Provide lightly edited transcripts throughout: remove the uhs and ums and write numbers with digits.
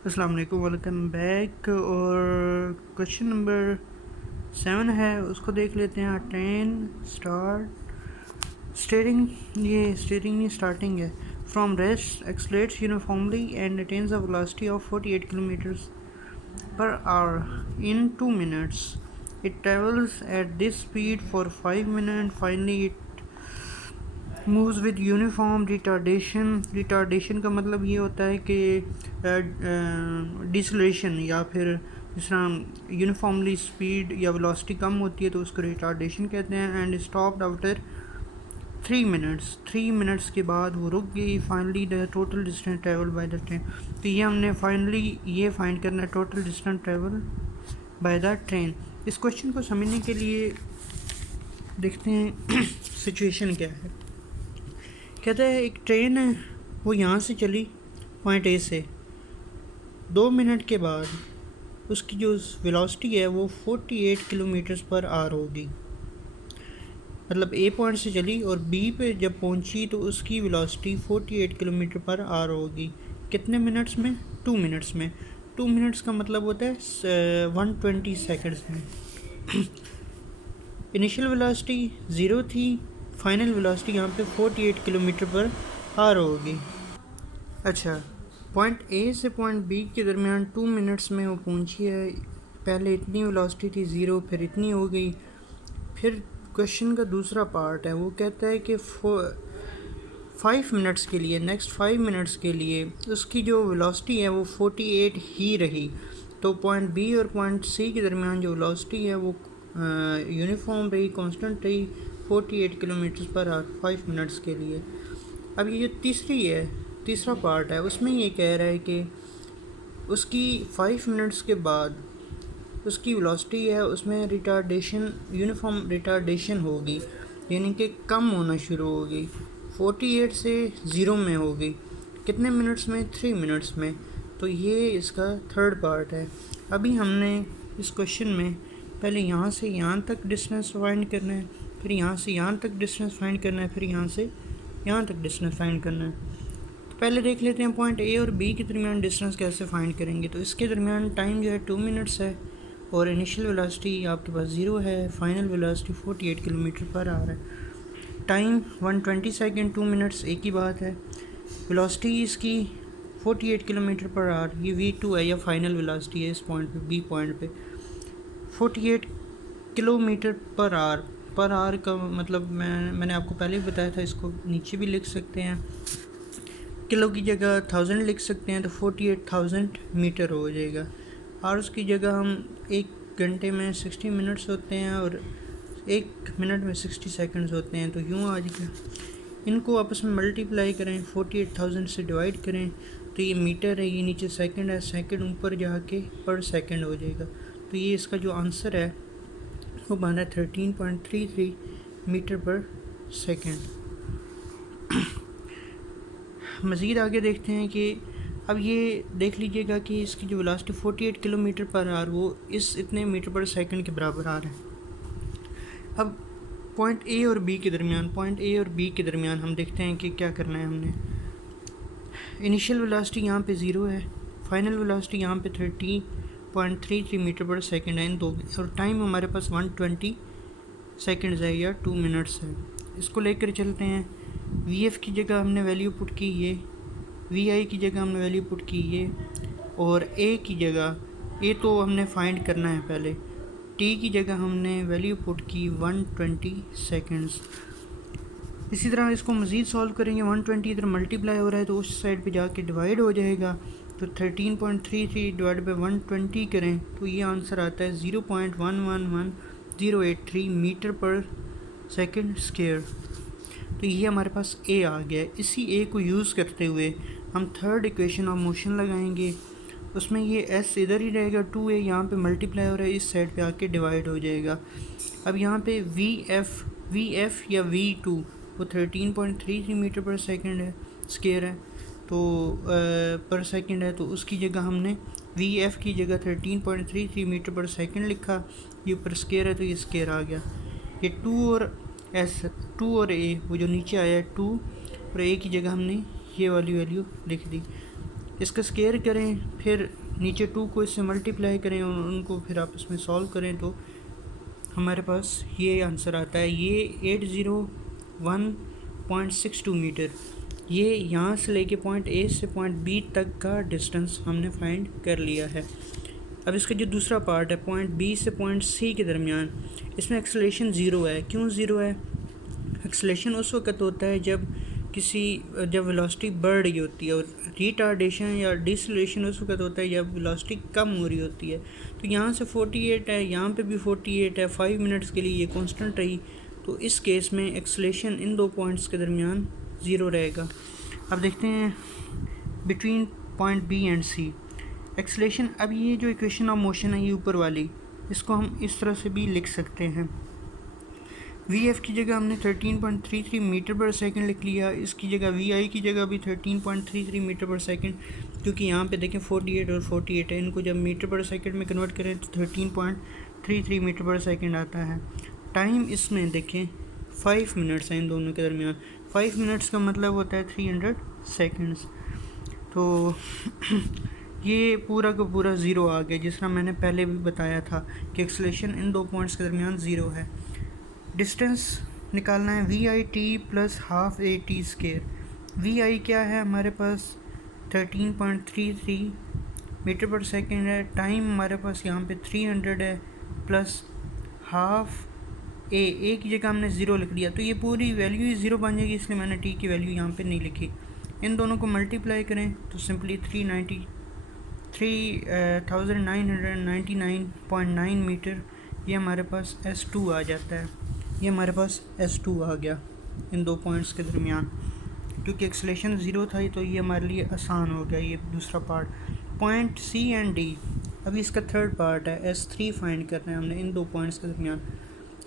अस्सलाम वालेकुम, welcome back. और क्वेश्चन नंबर 7 है, उसको देख लेते हैं। ट्रेन स्टेयरिंग, ये स्टेयरिंग नहीं स्टार्टिंग है। From rest accelerates uniformly and attains a velocity of 48 kilometres per hour in 2 minutes. It travels at this speed for 5 minutes. Finally, it moves with uniform retardation. Retardation का मतलब ये होता है कि डिसलेशन, या फिर जिस तरह यूनिफॉर्मली स्पीड या वेलोसिटी कम होती है तो उसको रिटार्डेशन कहते हैं। And stopped after 3 minutes. 3 minutes के बाद वो रुक गई। Finally the total distance travel by the train. तो ये हमने फाइनली ये फाइंड करना है, total distance travel by the train. इस क्वेश्चन को समझने के लिए देखते हैं सिचुएशन क्या है। कहता है एक ट्रेन है, वो यहाँ से चली पॉइंट ए से। 2 मिनट के बाद उसकी जो वेलोसिटी है वो 48 किलोमीटर्स पर आवर होगी। मतलब ए पॉइंट से चली और बी पे जब पहुँची तो उसकी वेलोसिटी 48 किलोमीटर पर आवर होगी। कितने मिनट्स में? 2 मिनट्स में। 2 मिनट्स का मतलब होता है 120 सेकंड्स में। इनिशियल वेलोसिटी 0 थी, फाइनल वेलोसिटी यहाँ पे 48 किलोमीटर पर आवर होगी। अच्छा, पॉइंट ए से पॉइंट बी के दरमियान 2 मिनट्स में वो पहुँची है। पहले इतनी वेलोसिटी थी 0, फिर इतनी हो गई। फिर क्वेश्चन का दूसरा पार्ट है, वो कहता है कि 5 मिनट्स के लिए, नेक्स्ट 5 मिनट्स के लिए उसकी जो वेलोसिटी है वो 48 ही रही। तो पॉइंट बी और पॉइंट सी के दरमियान जो वेलोसिटी है वो यूनिफॉर्म रही, कांस्टेंट रही, 48 किलोमीटर पर आवर 5 मिनट्स के लिए। अब ये जो तीसरा पार्ट है, उसमें ये कह रहा है कि उसकी 5 मिनट्स के बाद उसकी वेलोसिटी है उसमें रिटार्डेशन, यूनिफॉर्म रिटार्डेशन होगी, यानी कि कम होना शुरू होगी। 48 से 0 में होगी। कितने मिनट्स में? 3 मिनट्स में। तो ये इसका थर्ड पार्ट है। अभी हमने इस क्वेश्चन में पहले यहाँ से यहाँ तक डिस्टेंस फाइंड करना है, फिर यहाँ से यहाँ तक डिस्टेंस फाइंड करना है, फिर यहाँ से यहाँ तक डिस्टेंस फाइंड करना है। तो पहले देख लेते हैं पॉइंट ए और बी के दरमियान डिस्टेंस कैसे फाइंड करेंगे। तो इसके दरमियान टाइम जो है 2 मिनट्स है और इनिशियल वेलोसिटी आपके पास 0 है, final velocity 48 kilometre per hour है। टाइम 120 सेकेंड, 2 मिनट्स एक ही बात है। वेलोसिटी इसकी 48 किलोमीटर पर आवर, ये v2 है या फाइनल वेलोसिटी है इस पॉइंट पे, बी पॉइंट पे। 48 किलोमीटर पर आवर का मतलब मैंने आपको पहले भी बताया था, इसको नीचे भी लिख सकते हैं, किलो की जगह 1000 लिख सकते हैं, तो 48,000 मीटर हो जाएगा। और उसकी जगह हम 1 घंटे में 60 मिनट्स होते हैं और 1 मिनट में 60 सेकंड्स होते हैं, तो यूँ आ जाएगा। इनको आपस में मल्टीप्लाई करें, 48,000 से डिवाइड करें तो ये मीटर है, ये नीचे सेकंड है, सेकंड ऊपर जाके पर सेकंड हो जाएगा। तो ये इसका जो आंसर है वो बन रहा है 13.33 मीटर पर सेकंड। मज़ीद आगे देखते हैं कि अब ये देख लीजिएगा कि इसकी जो वेलोसिटी 48 किलोमीटर पर आवर वो इस इतने मीटर पर सेकंड के बराबर आ रहा है। अब पॉइंट ए और बी के दरमियान हम देखते हैं कि क्या करना है हमने। इनिशियल वेलोसिटी यहाँ पे 0 है, फाइनल वेलोसिटी यहाँ पे 30.33 मीटर पर सेकंड है इन दो, और टाइम हमारे पास 120 सेकंड्स है या 2 मिनट्स है। इसको लेकर चलते हैं। वी एफ की जगह हमने वैल्यू पुट की ये, वी आई की जगह हमने वैल्यू पुट की ये, और ए की जगह, ए तो हमने फाइंड करना है पहले, टी की जगह हमने वैल्यू पुट की 120 सेकंड्स। इसी तरह इसको मज़ीद सॉल्व करेंगे। 120 इधर मल्टीप्लाई हो रहा है तो उस साइड पे जाके डिवाइड हो जाएगा, तो 13.33 डिवाइड बाई 120 करें तो ये आंसर आता है 0.111083 मीटर पर सेकंड स्क्वायर। तो ये हमारे पास ए आ गया है। इसी ए को यूज़ करते हुए हम थर्ड इक्वेशन ऑफ मोशन लगाएंगे। उसमें ये एस इधर ही रहेगा, 2a यहाँ पे मल्टीप्लाई हो रहा है, इस साइड पे आके डिवाइड हो जाएगा। अब यहाँ पे वी एफ या v2 वो 13.33 मीटर पर सेकंड है, स्क्वायर है, तो पर सेकंड है, तो उसकी जगह हमने वी एफ की जगह 13.33 मीटर पर सेकंड लिखा, ये ऊपर स्क्वायर है तो ये स्क्वायर आ गया। ये 2 और ए वो जो नीचे आया है 2 और ए की जगह हमने ये वाली वैल्यू लिख दी। इसका स्केयर करें, फिर नीचे 2 को इससे मल्टीप्लाई करें और उनको फिर आपस में सॉल्व करें तो हमारे पास ये आंसर आता है। ये 801.62 मीटर, ये यहाँ से लेके पॉइंट ए से पॉइंट बी तक का डिस्टेंस हमने फाइंड कर लिया है। अब इसका जो दूसरा पार्ट है पॉइंट बी से पॉइंट सी के दरमियान, इसमें एक्सेलरेशन ज़ीरो है। क्यों ज़ीरो है? एक्सेलरेशन उस वक्त होता है जब वेलोसिटी बढ़ रही होती है, और रिटार्डेशन या डिसलेशन उस वक्त होता है जब वेलोसिटी कम हो रही होती है। तो यहाँ से 48 है, यहाँ पे भी 48 है, 5 मिनट्स के लिए ये कांस्टेंट रही, तो इस केस में एक्सेलरेशन इन दो पॉइंट्स के दरमियान ज़ीरो रहेगा। अब देखते हैं between point B and C acceleration. अब ये जो इक्वेशन ऑफ मोशन है ये ऊपर वाली, इसको हम इस तरह से भी लिख सकते हैं। वी एफ़ की जगह हमने 13.33 मीटर पर सेकंड लिख लिया, इसकी जगह वी आई की जगह भी 13.33 मीटर पर सेकंड, क्योंकि यहाँ पे देखें 48 और 48 है, इनको जब मीटर पर सेकंड में कन्वर्ट करें तो 13.33 मीटर पर सेकंड आता है। टाइम इसमें देखें 5 मिनट्स हैं इन दोनों के दरमियान। 5 मिनट्स का मतलब होता है 300 सेकेंड्स। तो ये पूरा का पूरा ज़ीरो आ गया, जिस तरह मैंने पहले भी बताया था कि एक्सेलरेशन इन दो पॉइंट्स के दरमियान ज़ीरो है। डिस्टेंस निकालना है v i t plus half a t square. V i क्या है हमारे पास 13.33 मीटर पर सेकेंड है। टाइम हमारे पास यहाँ पे 300 है प्लस हाफ ए की जगह हमने ज़ीरो लिख दिया, तो ये पूरी वैल्यू ही ज़ीरो बन जाएगी, इसलिए मैंने टी की वैल्यू यहाँ पे नहीं लिखी। इन दोनों को मल्टीप्लाई करें तो सिंपली 3999.9 मीटर ये हमारे पास S2 आ जाता है। ये हमारे पास S2 आ गया इन दो पॉइंट्स के दरमियान, क्योंकि एक्सेलरेशन ज़ीरो था तो ये हमारे लिए आसान हो गया ये दूसरा part. Point C and D, अभी इसका थर्ड पार्ट है S3 फाइंड करना है हमने इन दो पॉइंट्स के दरमियान।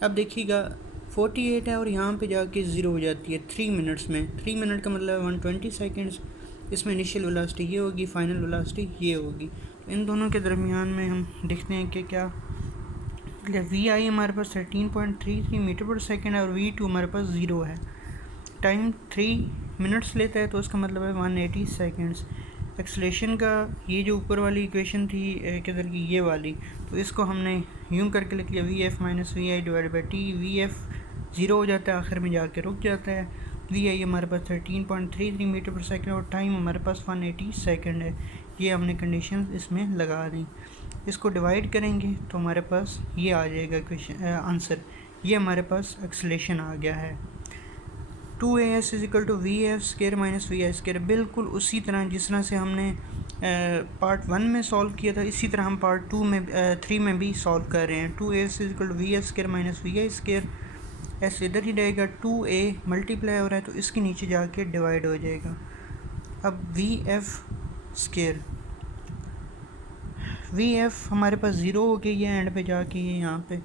अब देखिएगा 48 है और यहाँ पे जाके ज़ीरो हो जाती है 3 मिनट्स में। 3 मिनट का मतलब 120 सेकेंड्स। इसमें इनिशियल वेलोसिटी ये होगी, फाइनल वेलोसिटी ये होगी। तो इन दोनों के दरमियान में हम देखते हैं कि क्या वी आई हमारे पास 13.33 मीटर पर सेकेंड है और वी टू हमारे पास ज़ीरो है। टाइम 3 मिनट्स लेता है, तो उसका मतलब है 180 सेकेंड्स। एक्सेलरेशन का ये जो ऊपर वाली इक्वेशन थी किधर की, ये वाली, तो इसको हमने यूं करके लिख लिया V F minus V I divide by T. V F zero हो जाता है, आखिर में जाके रुक जाता है। वी आई हमारे पास 13.33 मीटर पर सेकेंड और टाइम हमारे पास 180 सेकेंड है। ये हमने कंडीशन इसमें लगा दी। इसको डिवाइड करेंगे तो हमारे पास ये आ जाएगा क्वेश्चन आंसर। ये हमारे पास एक्सेलरेशन आ गया है 2as is equal to V F square minus V I square. बिल्कुल उसी तरह जिस तरह से हमने पार्ट 1 में सॉल्व किया था, इसी तरह हम पार्ट 3 में भी सॉल्व कर रहे हैं। 2as is equal to V F square minus V I square. S इधर ही रहेगा, 2a मल्टीप्लाई हो रहा है तो इसके नीचे जाके डिवाइड हो जाएगा। अब we F square, V F हमारे पास ज़ीरो हो गई है एंड पे जाके ये यहाँ पे,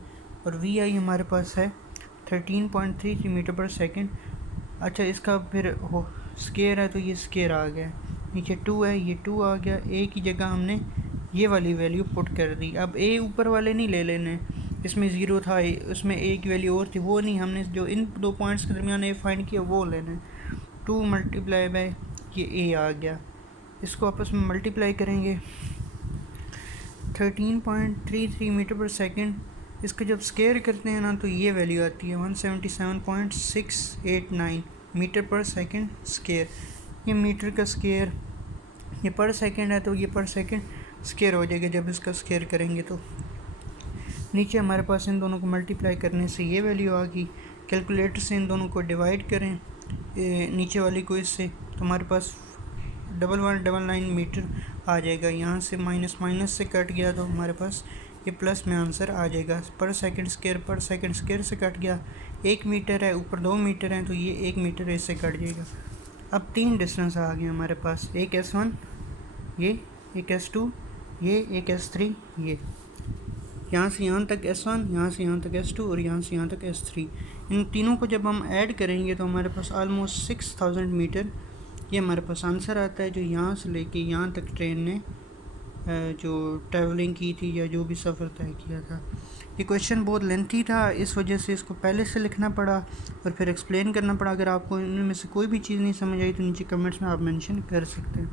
और वी आई हमारे पास है 13.33 मीटर पर सेकेंड। अच्छा, इसका फिर हो स्केयर है तो ये स्केयर आ गया, नीचे 2 है ये 2 आ गया। ए की जगह हमने ये वाली वैल्यू पुट कर दी। अब ए ऊपर वाले नहीं ले लेने, इसमें ज़ीरो था, उसमें ए की वैल्यू और थी, वो नहीं, हमने जो इन दो पॉइंट्स के दरमियान ए फाइंड किया वो लेना। 2 मल्टीप्लाई बाय ये ए आ गया, इसको आपस में मल्टीप्लाई करेंगे 13.33 मीटर पर सेकेंड। इसको जब स्केयर करते हैं ना तो ये वैल्यू आती है 177.689 मीटर पर सेकेंड स्केयर। ये मीटर का स्केयर, ये पर सेकेंड है तो ये पर सेकेंड स्केयर हो जाएगा जब इसका स्केयर करेंगे। तो नीचे हमारे पास इन दोनों को मल्टीप्लाई करने से ये वैल्यू आ गई। कैलकुलेटर से इन दोनों को डिवाइड करें नीचे वाली को इससे, तो हमारे पास 1199 मीटर आ जाएगा। यहाँ से माइनस माइनस से कट गया तो हमारे पास ये प्लस में आंसर आ जाएगा। पर सेकंड स्क्वायर से कट गया, 1 मीटर है, ऊपर 2 मीटर है तो ये 1 मीटर इससे कट जाएगा। अब 3 डिस्टेंस आ गए हमारे पास, एक S1 ये, एक S2 ये, एक S3 ये। यहाँ से यहाँ तक S1, यहाँ से यहाँ तक S2 और यहाँ से यहाँ तक S3। इन तीनों को जब हम ऐड करेंगे तो हमारे पास ऑलमोस्ट 6000 मीटर ये हमारे पास आंसर आता है, जो यहाँ से लेके यहाँ तक ट्रेन ने जो ट्रैवलिंग की थी या जो भी सफ़र तय किया था। ये क्वेश्चन बहुत लेंथी था, इस वजह से इसको पहले से लिखना पड़ा और फिर एक्सप्लेन करना पड़ा। अगर आपको इनमें से कोई भी चीज़ नहीं समझ आई तो नीचे कमेंट्स में आप मेंशन कर सकते हैं।